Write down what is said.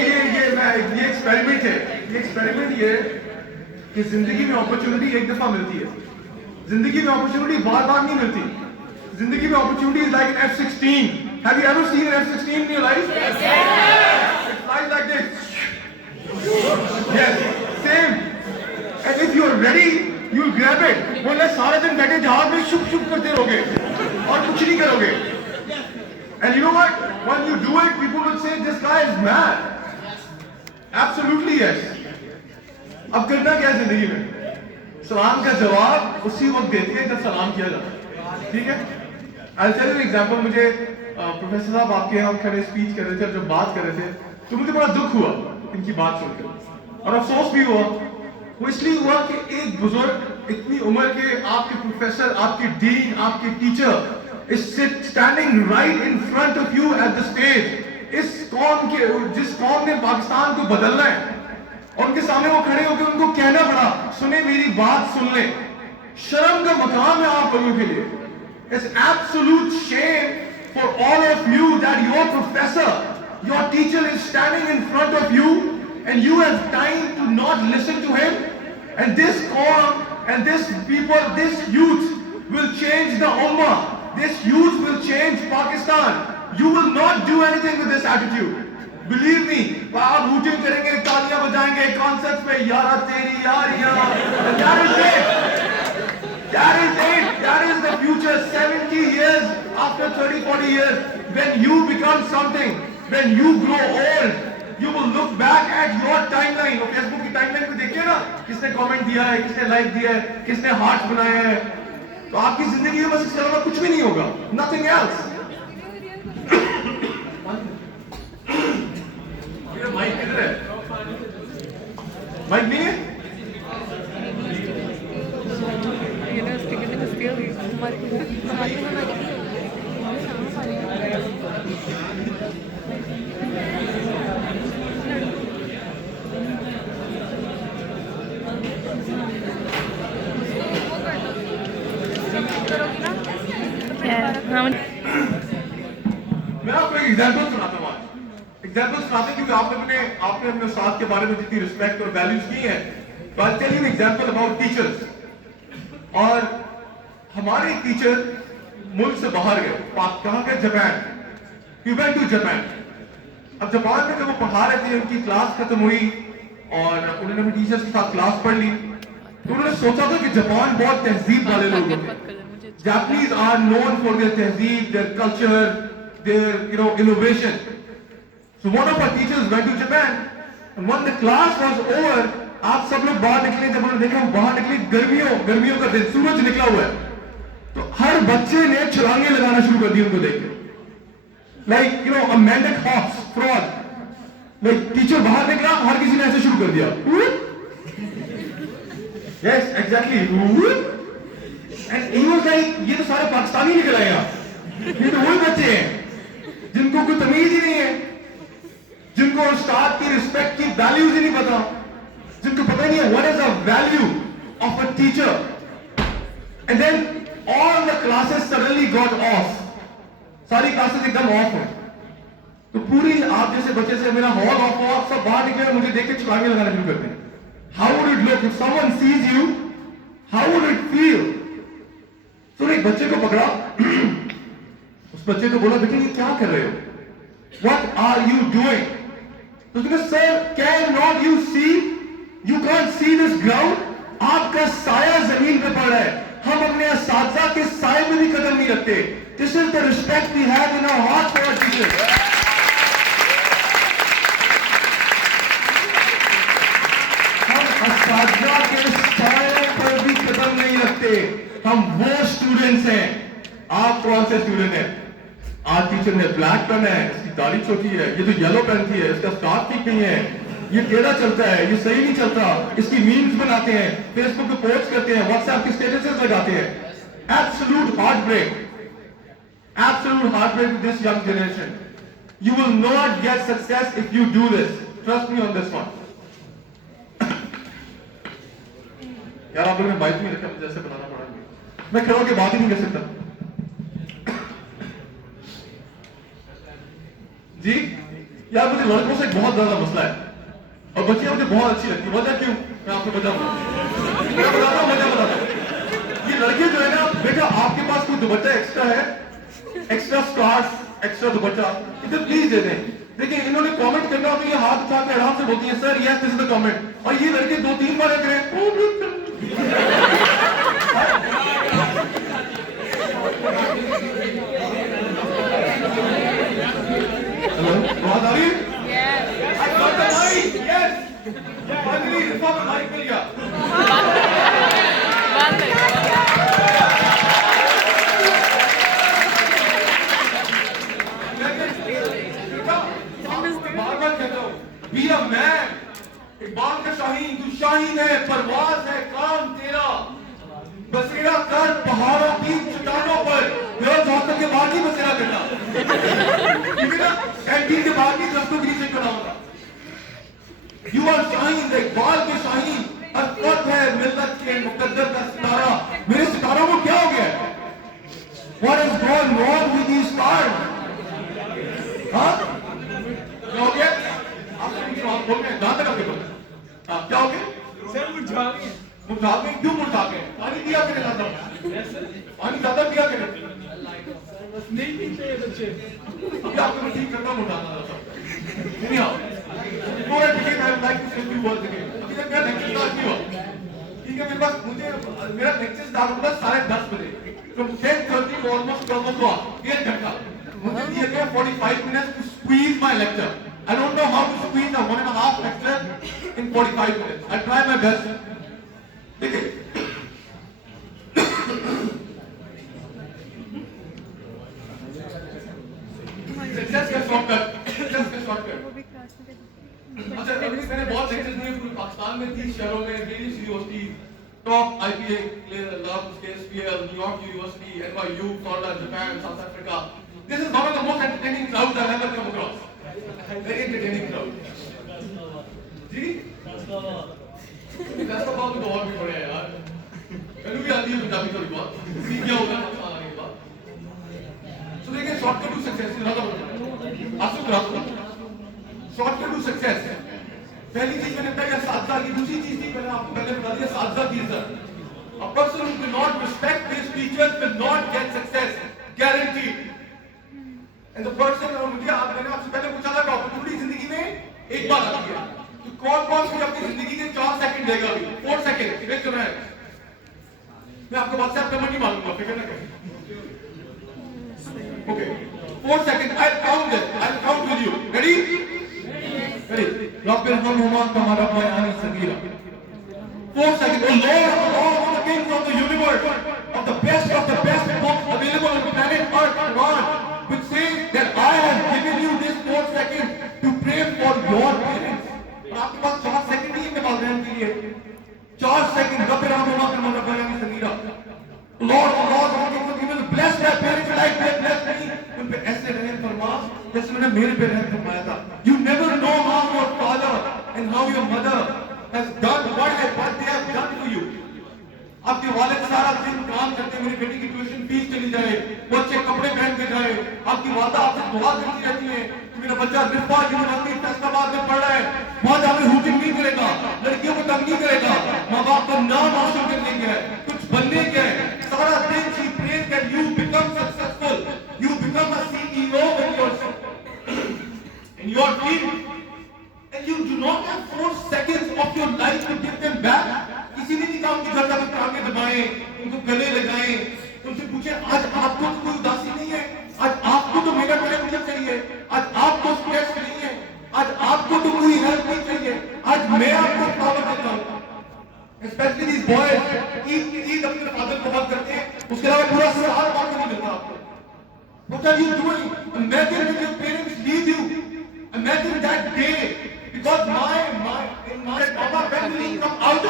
ये एक्सपेरिमेंट है। ये एक्सपेरिमेंट ये कि जिंदगी में अपॉर्चुनिटी एक दफा मिलती है, जिंदगी में अपॉर्चुनिटी बार बार नहीं मिलती। जिंदगी में opportunity is like an F-16। Have you ever seen an F-16 in your life? Yes. It flies like this. Yes, same. And if you are ready, you will grab it. बोले सारे दिन बैठे जहाज में शुभ शुभ करते रहोगे और कुछ नहीं करोगे। And you know what? When you do it, people will say this guy is mad. Absolutely yes. अब करना क्या है जिंदगी में? सलाम का जवाब उसी वक्त देते हैं जब सलाम किया जाता है। ठीक है? I'll tell you an example. मुझे प्रोफेसर साहब आपके यहाँ खड़े स्पीच कर रहे थे और जब बात कर रहे थे तो मुझे बड़ा दुख हुआ इनकी बात सुनकर और अफसोस भी हुआ। वो इसलिए हुआ कि एक बुजुर्ग इतनी उम्र के आपके प्रोफेसर, आपके डीन, आपके teacher is standing right in front of you at the stage. इस कौम के, जिस कौम ने पाकिस्तान को बदलना है, और उनके सामने वो खड़े होकर उनको कहना पड़ा सुने मेरी बात सुन ले। शर्म का मकाम है आप लोगों के लिए। It's absolute shame for all of you that your professor, your teacher is standing in front of you and you have time to not listen to him. And this qawm and this people, this youth will change the ummah. This youth will change Pakistan. You will not do anything with this attitude. Believe me, आप hooting करेंगे, तालियां बजाएंगे, concerts पे यारा तेरी Yaariyan, that is it. That is it. That is the future. 70 years after 30, 40 years, when you become something, when you grow old, you will look back at your timeline. और Facebook की timeline को देखिए ना, किसने comment दिया है, किसने like दिया है, किसने heart बनाया है, तो आपकी जिंदगी में बस इसके अलावा कुछ भी नहीं होगा. Nothing else. ये माइक किधर है? माइक नहीं है? मैं आपको एक एग्जाम्पल सुनाता हूँ। एग्जाम्पल सुनाते क्योंकि आपने अपने साथ के बारे में जितनी रिस्पेक्ट और वैल्यूज की है। तो I tell you an example about teachers. और हमारे टीचर मुल्क से बाहर गए, कहाँ गए? Japan. He went to Japan. अब जापान में जब वो पढ़ा रहे थे, उनकी क्लास खत्म हुई और उन्होंने अपने टीचर्स के साथ क्लास पढ़ ली, तो उन्होंने सोचा था कि जापान बहुत तहजीब वाले लोग होते हैं। Japanese are known for their तहजीब, their culture, their innovation. So one of our teachers went to Japan, and when the class was over, आप सब लोग बाहर निकले। जब उन्होंने देखा हम बाहर निकले, गर्मियों का दिन, सूरज निकला हुआ है, तो हर बच्चे ने छलांगे लगाना शुरू कर दी उनको देख के। Like a maniac horse, frog. Like teacher बाहर निकला, हर किसी ने ऐसे शुरू कर दिया। Yes, exactly. And he was like, ये तो सारे पाकिस्तानी निकल आए यहाँ। ये तो वही बच्चे हैं जिनको कोई तमीज ही नहीं है, जिनको उस्ताद की रिस्पेक्ट की वैल्यूज ही नहीं पता, जिनको पता नहीं है what is the value of a teacher. And then all the classes suddenly got off. सारी क्लासेस एकदम ऑफ है। तो पूरी आप जैसे बच्चे से मेरा हॉल ऑफ हो, आप सब बाहर निकले और मुझे देख के छलांगे लगाना शुरू करते हैं। How would it look if someone sees you? How would it feel? तो एक बच्चे को पकड़ा, उस बच्चे को बोला बेटे ये क्या कर रहे हो? What are you doing? तो उसने कहा sir can not you see? You can't see this ground? आपका साया जमीन पे पड़ रहा है। हम अपने असातिज़ा के साए में भी कदम नहीं रखते। This is the respect we have in our hearts for our teachers. हम असातिज़ा के साए पर भी कदम नहीं रखते। हम वो स्टूडेंट्स हैं। आप कौन से स्टूडेंट हैं? आज टीचर ने ब्लैक पेन है, इसकी दाढ़ी छोटी है, ये तो येलो पेन की है, इसका स्कार्फ ठीक नहीं है, ये टेढ़ा चलता है, ये सही नहीं चलता, इसकी मीम्स बनाते हैं, फेसबुक पे पोस्ट करते हैं, व्हाट्सएप के स्टेटसेस लगाते हैं। Absolute heartbreak. Absolute heartbreak to this young generation. You will not get success if you do this. Trust me on this one. यार आप लोगों ने माइक में रखा, मुझे ऐसे बनाना पड़ा। मैं खड़ा होकर बात ही नहीं कर सकता। जी यार मुझे लड़कों से बहुत ज्यादा मसला है और बच्चियां मुझे बहुत अच्छी लगती है। वजह क्यों? मैं आपको बताऊंगा, मैं बताता हूँ, वजह बताता हूँ। ये लड़के जो है ना, बेटा आपके पास कोई दुपट्टा एक्स्ट्रा है, एक्स्ट्रा स्कार्फ, एक्स्ट्रा दुपट्टा, इधर प्लीज दे दें। देखिए इन्होंने कमेंट करना हो तो ये हाथ उठा के आराम से बोलती है sir yes this is the comment, और ये लड़के 2-3 बार करें। हेलो, बात आ रही है? I got the mic, yes. Finally, reformer mic मिल गया। बार-बार कहता हूँ, be a man. इकबाल का शाहीन, तू शाहीन है, परवाज़ है, काम तेरा। बसेरा कर पहाड़ों की चट्टानों पर, रोज हॉस्टल के बाहर नहीं बसेरा करना। ठीक है ना? कैंटीन के बाहर की दस्तों के नीचे खड़ा होगा। You are शाहीन, इकबाल के शाहीन, अरफत है मिल्लत के मुकद्दर का सितारा। मेरे सितारों को क्या हो गया? What is going wrong with these stars? हाँ? क्या हो गया? आप बोल रहे हैं, जहाँ तक आपके बोल। हाँ, क्या हो गया? सर मुरझा गए। मुरझा गए? क्यों मुरझा गए? पानी पिया के नहीं पानी ज्यादा पिया के नहीं पीते हैं बच्चे। अभी आपको मैं ठीक करता हूँ, मुरझाना था। Anyhow, before I begin, I would like to say few words again. अभी तक मेरा लेक्चर स्टार्ट नहीं हुआ। ठीक है, मेरे पास मेरा लेक्चर स्टार्ट होगा 10:30 बजे। From 10:30 to almost 1 घंटा। मुझे दिए गए 45 minutes to squeeze my lecture. I don't know how to squeeze a 1.5 lecture in 45 minutes. I'll try my best. देखिए, सक्सेस का शॉर्टकट, सक्सेस का शॉर्टकट। अच्छा, अभी मैंने बहुत लेक्चर्स दिए पूरे पाकिस्तान में, 30 शहरों में, various university, top IPA, love, KSPL, New York university, NYU, Florida, Japan, South Africa. This is one of the most entertaining crowds I've ever come across. Very entertaining crowd. जी? फैसलाबाद में तो और भी बड़े हैं यार। मैंने भी आती है पंजाबी थोड़ी बहुत। सीख गया होगा पाकिस्तान आने के बाद। So देखिए, shortcut to success shortcut to success. पहली चीज मैंने बताया साधना की, दूसरी चीज थी मैंने आपको पहले बता दिया साधना की sir. A person who cannot respect his teachers will not get success, guaranteed. And the person मैंने आपसे पहले पूछा था कि अपॉर्चुनिटी जिंदगी में एक बार आती है, तो कौन मुझे अपनी जिंदगी के 4 सेकंड देगा अभी? 4 सेकंड वेट कर रहा है। मैं आपको व्हाट्सएप नंबर नहीं मालूंगा, फिक्र ना करें। Okay, 4 seconds. I'll count it. I'll count with you. Ready? Ready. Rabbil Hamhuma Kamara Bayani Sagira. 4 seconds. Oh Lord, all the kings of the universe, of the best books available on planet Earth, Quran, which says that I have given you this 4 seconds to pray for your parents. और आपके पास 4 सेकंड ही है बात के लिए। 4 सेकंड। रब्बिल Hamhuma Kamara Bayani Sagira. Lord, bless their parents like they blessed me. उन पे ऐसे रहम फरमा जैसे मैंने मेरे पे रहम फरमाया था। You never know how your father and how your mother has done what they have done for you. आपके वालिद सारा दिन काम करते, मेरी बेटी की ट्यूशन फीस चली जाए, वो अच्छे कपड़े पहन के जाए, आपकी वादा आपसे दुआ करती रहती है कि मेरा बच्चा रिफा यूनिवर्सिटी फैसलाबाद में पढ़ रहा है, वहां जाकर हुजूम नहीं करेगा, लड़कियों को तंग नहीं करेगा, माँ बाप का नाम हासिल करने के है, कुछ बनने के है। सारा दिन she prays that you become successful, you become a CEO in your field, and you do not have 4 seconds of your life to give them back. किसी ने नहीं कहा उनके घर जाकर टांगे दबाएं, उनको गले लगाएं, उनसे पूछे आज आपको तो कोई उदासी नहीं है, आज आपको तो मेरा मतलब चाहिए, आज आपको स्ट्रेस नहीं है, आज आपको तो कोई हेल्प नहीं चाहिए, आज मैं आपको पावर देता हूँ। Especially these boys, ईद अपने फादर को बात करते हैं, उसके अलावा पूरा साल बात नहीं मिलता आपको। What are you doing? Imagine if your parents leave you. Imagine that day, because my mama family come out of